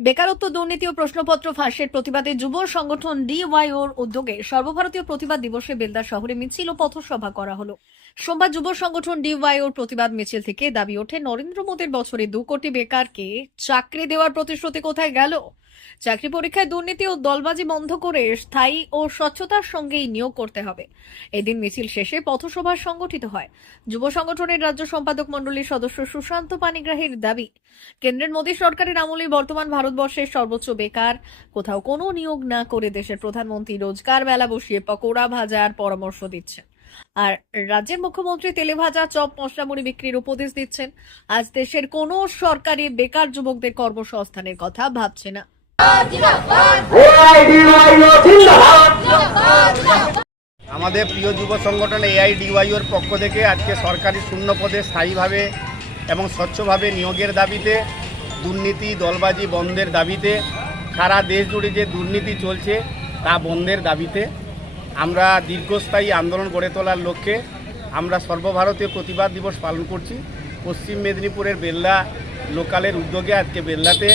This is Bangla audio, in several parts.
বেকারত্ব, দুর্নীতি ও প্রশ্নপত্র ফাঁসের প্রতিবাদে যুব সংগঠন ডিওয়াইওর উদ্যোগে সর্বভারতীয় প্রতিবাদ দিবসে বেলদা শহরে মিছিল ও পথসভা করা হলো। সোমবার যুব সংগঠন ডিওয়াইওর প্রতিবাদ মিছিল থেকে দাবি ওঠে, নরেন্দ্র মোদীর বছরে দু কোটি বেকারকে চাকরি দেওয়ার প্রতিশ্রুতি কোথায় গেল? চাকরি পরীক্ষায় দুর্নীতি ও দলবাজি বন্ধ করে স্থায়ী ও স্বচ্ছতার সঙ্গেই নিয়োগ করতে হবে। এদিন মিছিল শেষে পথসভা সংগঠিত হয়। যুব সংগঠনের রাজ্য সম্পাদক মণ্ডলীর সদস্য সুশান্ত পানিগ্রাহীর দাবি, কেন্দ্রের মোদী সরকারের আমলে বর্তমান ভারতবর্ষের সর্বোচ্চ বেকার, কোথাও কোনো নিয়োগ না করে দেশের প্রধানমন্ত্রী রোজগার মেলা বসিয়ে পকোড়া ভাজার পরামর্শ দিচ্ছেন। আর রাজ্যের মুখ্যমন্ত্রী তেলে ভাজা, চপ মশলা মুড়ি বিক্রির উপদেশ দিচ্ছেন। আজ দেশের কোনো সরকারি বেকার যুবকদের কর্মসংস্থানের কথা ভাবছে না। আমাদের প্রিয় যুব সংগঠন এআইডিওয়াইওর পক্ষ থেকে আজকে সরকারি শূন্য পদে স্থায়ীভাবে এবং স্বচ্ছভাবে নিয়োগের দাবিতে, দুর্নীতি, দলবাজি বন্ধের দাবিতে, সারা দেশ জুড়ে যে দুর্নীতি চলছে তা বন্ধের দাবিতে আমরা দীর্ঘস্থায়ী আন্দোলন গড়ে তোলার লক্ষ্যে আমরা সর্বভারতীয় প্রতিবাদ দিবস পালন করছি। পশ্চিম মেদিনীপুরের বেল্লা লোকালের উদ্যোগে আজকে বেল্লাতে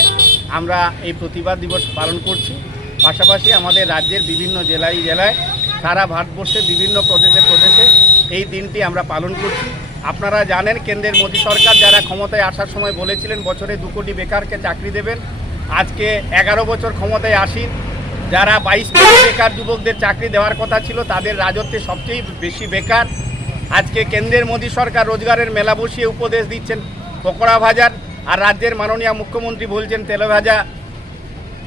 আমরা এই প্রতিবাদ দিবস পালন করছি। পাশাপাশি আমাদের রাজ্যের বিভিন্ন জেলায় জেলায়, সারা ভারতবর্ষে বিভিন্ন প্রদেশে প্রদেশে এই দিনটি আমরা পালন করছি। আপনারা জানেন, কেন্দ্রের মোদী সরকার যারা ক্ষমতায় আসার সময় বলেছিলেন, বছরে দু কোটি বেকারকে চাকরি দেবেন। আজকে এগারো বছর ক্ষমতায় আসি। যারা বাইশ কোটি বেকার যুবকদের চাকরি দেওয়ার কথা ছিল, তাদের রাজত্বে সবচেয়ে বেশি বেকার। আজকে কেন্দ্রের মোদী সরকার রোজগারের মেলা বসিয়ে উপদেশ দিচ্ছেন। পকোড়া ভাজার আর রাজ্যের মাননীয় মুখ্যমন্ত্রী বলছেন তেলে ভাজা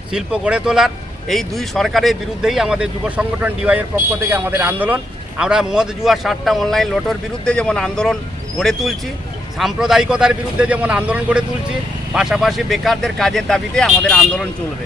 শিল্প গড়ে তোলার। এই দুই সরকারের বিরুদ্ধেই আমাদের যুব সংগঠন ডিওয়াইয়ের পক্ষ থেকে আমাদের আন্দোলন। আমরা মদ, জুয়া, সাতটা অনলাইন লোটোর বিরুদ্ধে যেমন আন্দোলন গড়ে তুলছি, সাম্প্রদায়িকতার বিরুদ্ধে যেমন আন্দোলন গড়ে তুলছি, পাশাপাশি বেকারদের কাজের দাবিতে আমাদের আন্দোলন চলবে।